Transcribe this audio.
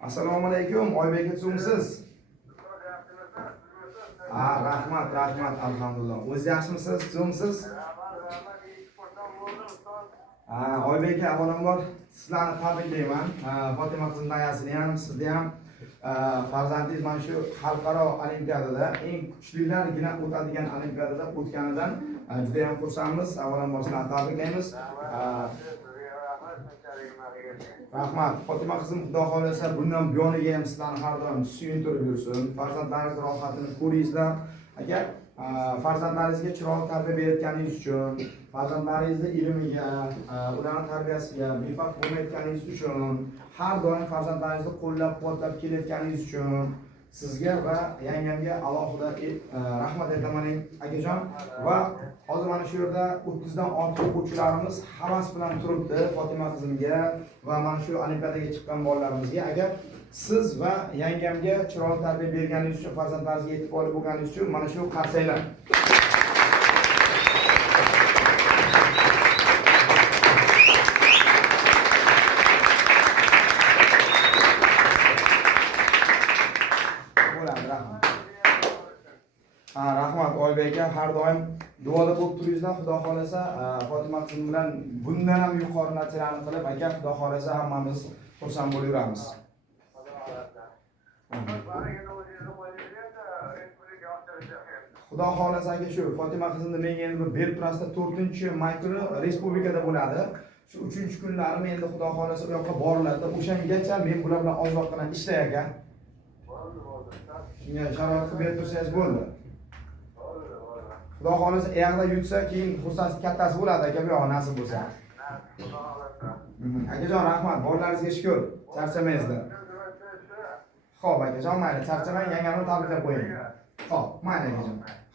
Assalomu alaykum, Oybek Akamsiz. Rahmat, alhamdulillah. O'zingiz yaxshimisiz, tuzumsiz? Oybek aka, avvalambor sizlarni tabriklayman. Fotima qizimning ayasini ham, sizni ham farzandingiz mana shu xalqaro olimpiadada eng kuchlilargina o'tadigan olimpiadada o'tganidan juda ham xursandmiz. Avvalambor sizlarni tabriklaymiz. Rahmat. Fotima qizim, xudo xolasa bundan buyoniga ham sizlarni har doim suyuntirib yursin. Farzandlaringiz rohatini ko'ringizlar. Agar farzandlaringizga chiroyli tarbiya berayotganingiz uchun, farzandlaringizni ilmiga, ularning tarbiyasiga befarq bo'lmayotganingiz uchun, har doim farzandlaringizni qo'llab-quvvatlab kelayotganingiz uchun sizga va yangamga alohida rahmat aytaman akajon. Va hozir mana shu yerda 30 dan ortiq o'quvchilarimiz havas bilan turibdi Fotima qizimga va mana shu olimpiadaga chiqqan bolalarimizga. Agar siz va yangamga chiroyli tarbiya berganingiz uchun, farzandlaringizga e'tiborli bo'lganingiz uchun mana shu qarsanglar. Rahmat Oybek aka, har doim duoda bo'lib turingizlar. Xudo xolasa Fotima qizim bilan bundan ham yuqori natijalarni qilib, aka, xudo xolasa hammamiz xursand bo'laveramiz. Xudo xolasa aka, shu Fotima qizimni menga endi berib turasida 4-may kuni respublikada bo'ladi. Shu 3-kunlarim endi xudo xolasa u yoqqa boriladi. O'shangacha men bular bilan ozroqgina ishlay aka. Shunga sharoit qilib berib tursangiz bo'ldi. Xudo xolasa ayog'ida yutsa, keyin xursandchilik kattasi bo'ladi aka, bu yoq nasib bo'lsa. Akajon, rahmat, bolalaringizga shukr. Charchamaysizlar. Xo'p akajon, mayli, charchamang, yangamni tabriklab qo'ying. Xo'p, mayli akajon.